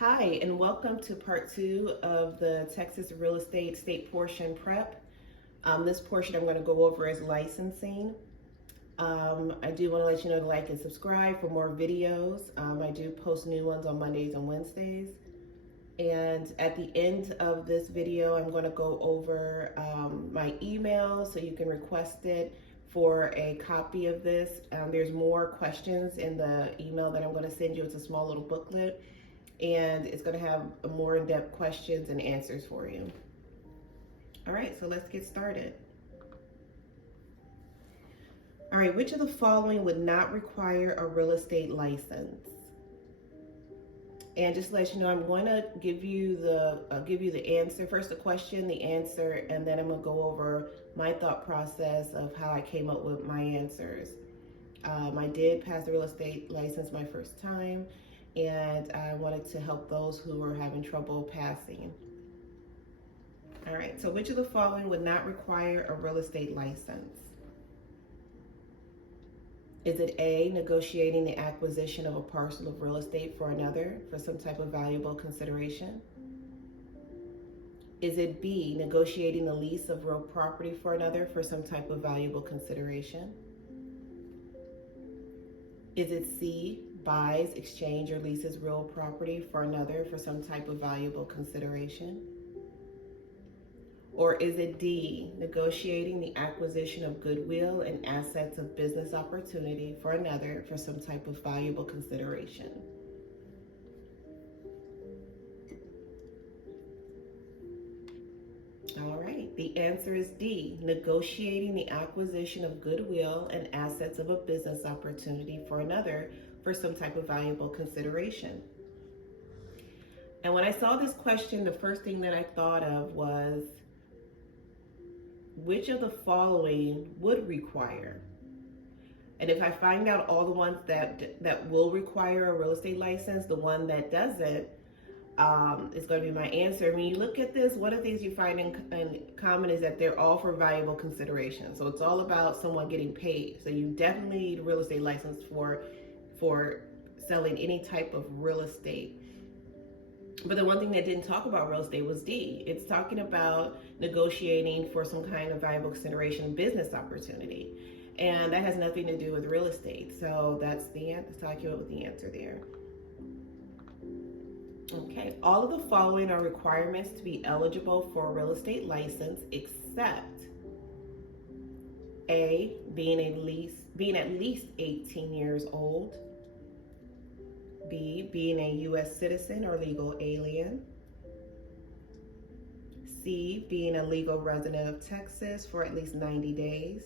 Hi, and welcome to part 2 of the Texas Real Estate State Portion Prep. This portion I'm going to go over is licensing. I do want to let you know to like and subscribe for more videos. I do post new ones on Mondays and Wednesdays. And at the end of this video, I'm going to go over my email so you can request it for a copy of this. There's more questions in the email that I'm going to send you. It's a small little booklet, and it's going to have more in-depth questions and answers for you. All right, so let's get started. All right, which of the following would not require a real estate license? And just to let you know, I'm going to give you the answer. First the question, the answer, and then I'm going to go over my thought process of how I came up with my answers. I did pass the real estate license my first time, and I wanted to help those who are having trouble passing. All right, so which of the following would not require a real estate license? Is it A, negotiating the acquisition of a parcel of real estate for another for some type of valuable consideration? Is it B, negotiating the lease of real property for another for some type of valuable consideration? Is it C, buys, exchange, or leases real property for another for some type of valuable consideration? Or is it D, negotiating the acquisition of goodwill and assets of business opportunity for another for some type of valuable consideration? All right, the answer is D, negotiating the acquisition of goodwill and assets of a business opportunity for another for some type of valuable consideration. And when I saw this question, the first thing that I thought of was, which of the following would require? And if I find out all the ones that will require a real estate license, the one that doesn't is going to be my answer. When you look at this, one of the things you find in common is that they're all for valuable consideration. So it's all about someone getting paid. So you definitely need a real estate license for selling any type of real estate. But the one thing that didn't talk about real estate was D. It's talking about negotiating for some kind of valuable consideration business opportunity. And that has nothing to do with real estate. So that's the answer. So I came up with the answer there. Okay, all of the following are requirements to be eligible for a real estate license except A, being at least 18 years old. B, being a U.S. citizen or legal alien. C, being a legal resident of Texas for at least 90 days.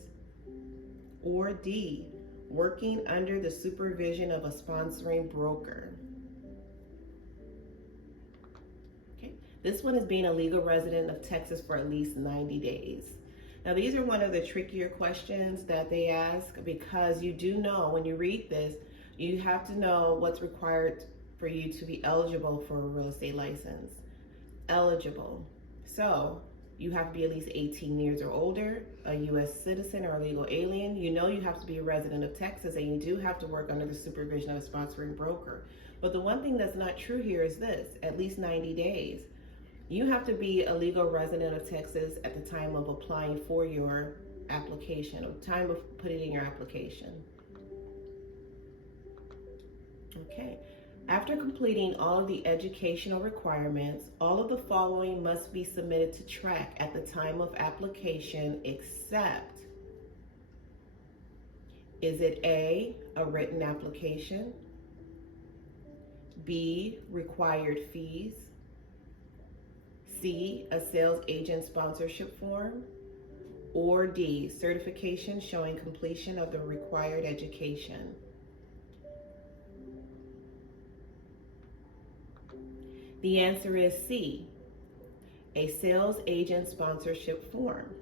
Or D, working under the supervision of a sponsoring broker. Okay, this one is being a legal resident of Texas for at least 90 days. Now, these are one of the trickier questions that they ask, because you do know when you read this, you have to know what's required for you to be eligible for a real estate license. Eligible. So you have to be at least 18 years or older, a U.S. citizen or a legal alien. You know you have to be a resident of Texas, and you do have to work under the supervision of a sponsoring broker. But the one thing that's not true here is this: at least 90 days. You have to be a legal resident of Texas at the time of applying for your application, or time of putting in your application. Okay, after completing all of the educational requirements, all of the following must be submitted to track at the time of application except, is it A, a written application, B, required fees, C, a sales agent sponsorship form, or D, certification showing completion of the required education? The answer is C, a sales agent sponsorship form.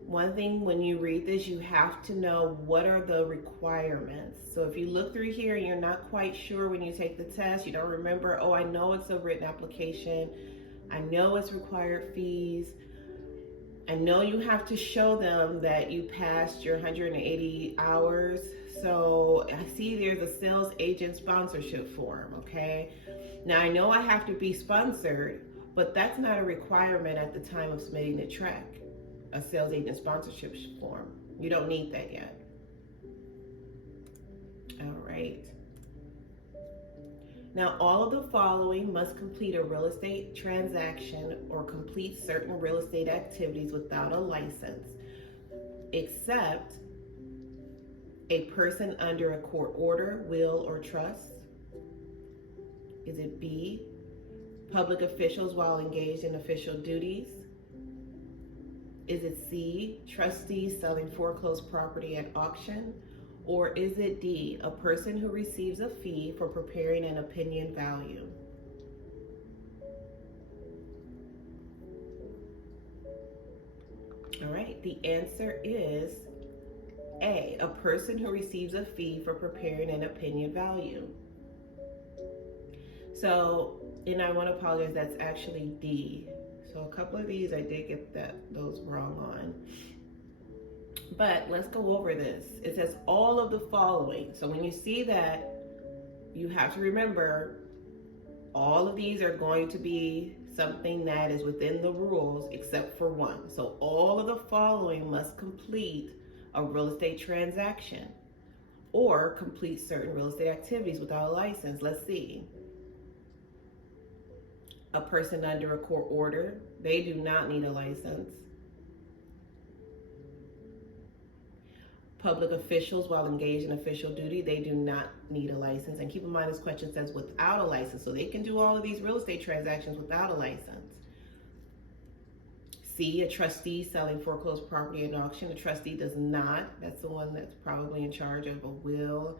One thing when you read this, you have to know what are the requirements. So if you look through here and you're not quite sure when you take the test, you don't remember, oh, I know it's a written application, I know it's required fees, I know you have to show them that you passed your 180 hours So I see there's a sales agent sponsorship form, okay? Now I know I have to be sponsored, but that's not a requirement at the time of submitting the track, a sales agent sponsorship form. You don't need that yet. All right. Now, all of the following must complete a real estate transaction or complete certain real estate activities without a license, except a person under a court order, will, or trust. Is it B, public officials while engaged in official duties? Is it C, trustees selling foreclosed property at auction? Or is it D, a person who receives a fee for preparing an opinion value? All right, the answer is A, a person who receives a fee for preparing an opinion value. So, and I want to apologize, that's actually D. So a couple of these I did get those wrong on. But let's go over this. It says all of the following. So when you see that, you have to remember all of these are going to be something that is within the rules except for one. So all of the following must complete a real estate transaction or complete certain real estate activities without a license. Let's see. A person under a court order, they do not need a license. Public officials while engaged in official duty, they do not need a license. And keep in mind this question says without a license, so they can do all of these real estate transactions without a license. C, a trustee selling foreclosed property at auction. A trustee does not. That's the one that's probably in charge of a will.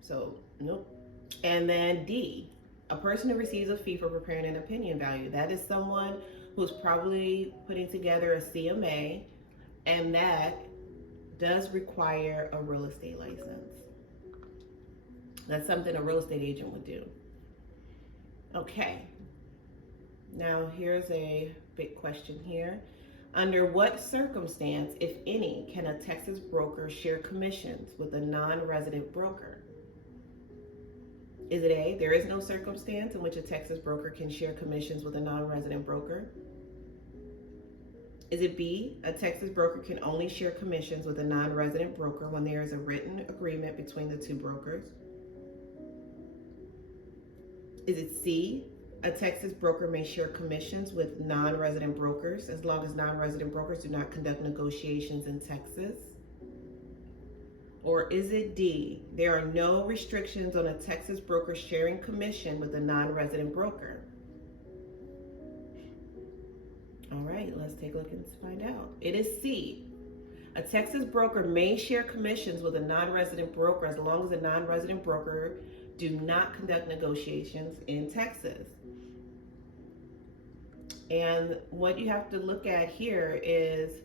So, nope. And then D, a person who receives a fee for preparing an opinion value. That is someone who's probably putting together a CMA, and that does require a real estate license. That's something a real estate agent would do. Okay. Now here's a big question here. Under what circumstance, if any, can a Texas broker share commissions with a non-resident broker? Is it A, there is no circumstance in which a Texas broker can share commissions with a non-resident broker? Is it B, a Texas broker can only share commissions with a non-resident broker when there is a written agreement between the two brokers? Is it C, a Texas broker may share commissions with non-resident brokers as long as non-resident brokers do not conduct negotiations in Texas? Or is it D, there are no restrictions on a Texas broker sharing commission with a non-resident broker? All right, let's take a look and find out. It is C. A Texas broker may share commissions with a non-resident broker as long as the non-resident broker do not conduct negotiations in Texas. And what you have to look at here is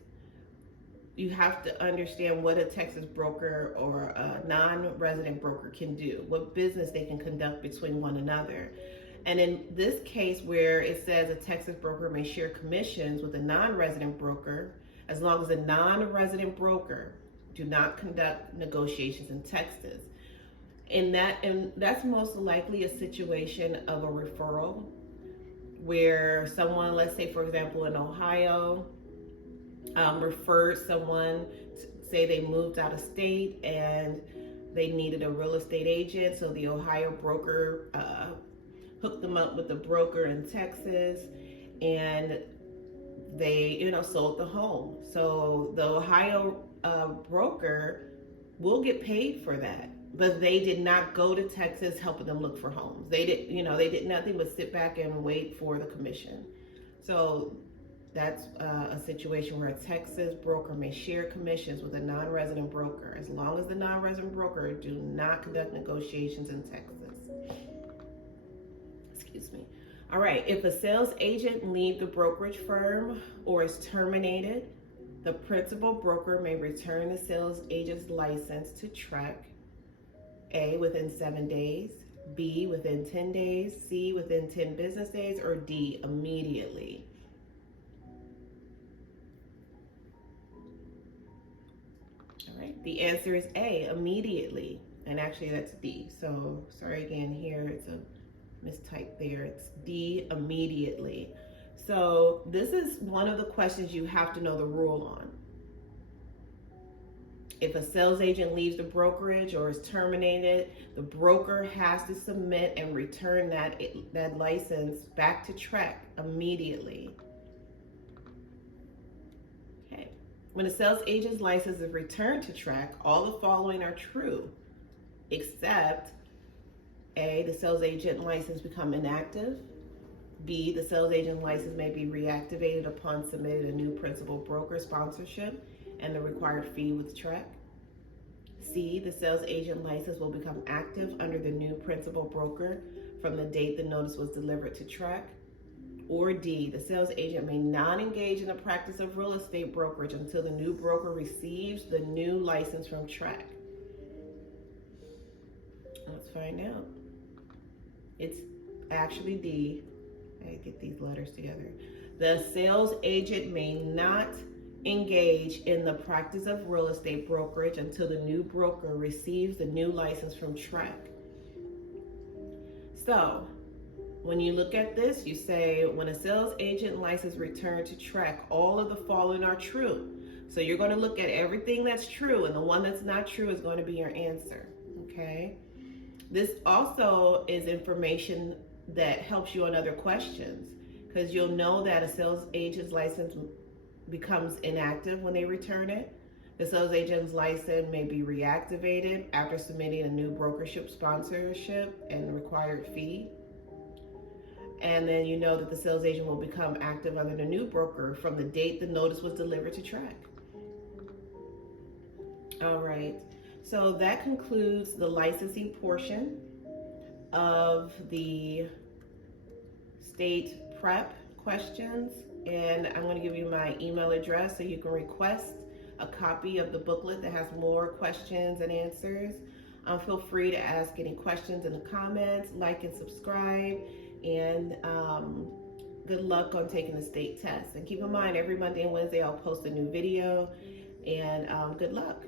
you have to understand what a Texas broker or a non-resident broker can do, what business they can conduct between one another. And in this case where it says a Texas broker may share commissions with a non-resident broker, as long as a non-resident broker do not conduct negotiations in Texas. And that's most likely a situation of a referral where someone, let's say for example in Ohio, referred someone, say they moved out of state and they needed a real estate agent, so the Ohio broker hooked them up with a broker in Texas, and they, sold the home. So the Ohio broker will get paid for that, but they did not go to Texas helping them look for homes. They did nothing but sit back and wait for the commission. So that's a situation where a Texas broker may share commissions with a non-resident broker as long as the non-resident broker do not conduct negotiations in Texas. Excuse me. All right, if a sales agent leaves the brokerage firm or is terminated, the principal broker may return the sales agent's license to track. A, within 7 days, B, within 10 days, C, within 10 business days, or D, immediately. All right, the answer is A, immediately. And actually that's D. So sorry again here, it's a mistype there. It's D, immediately. So this is one of the questions you have to know the rule on. If a sales agent leaves the brokerage or is terminated, the broker has to submit and return that license back to TREC immediately. Okay. When a sales agent's license is returned to TREC, all the following are true, except A, the sales agent license become inactive. B, the sales agent license may be reactivated upon submitting a new principal broker sponsorship and the required fee with TREC. C, the sales agent license will become active under the new principal broker from the date the notice was delivered to TREC. Or D, the sales agent may not engage in the practice of real estate brokerage until the new broker receives the new license from TREC. Let's find out. It's actually D. I get these letters together. The sales agent may not engage in the practice of real estate brokerage until the new broker receives the new license from TREC. So, when you look at this, you say, when a sales agent license returned to TREC, all of the following are true. So you're going to look at everything that's true, and the one that's not true is going to be your answer, okay? This also is information that helps you on other questions, because you'll know that a sales agent's license becomes inactive when they return it. The sales agent's license may be reactivated after submitting a new brokership sponsorship and the required fee. And then you know that the sales agent will become active under the new broker from the date the notice was delivered to TREC. All right, so that concludes the licensing portion of the state prep questions. And I'm going to give you my email address so you can request a copy of the booklet that has more questions and answers. Feel free to ask any questions in the comments, like and subscribe, and good luck on taking the state test. And keep in mind, every Monday and Wednesday I'll post a new video, and good luck.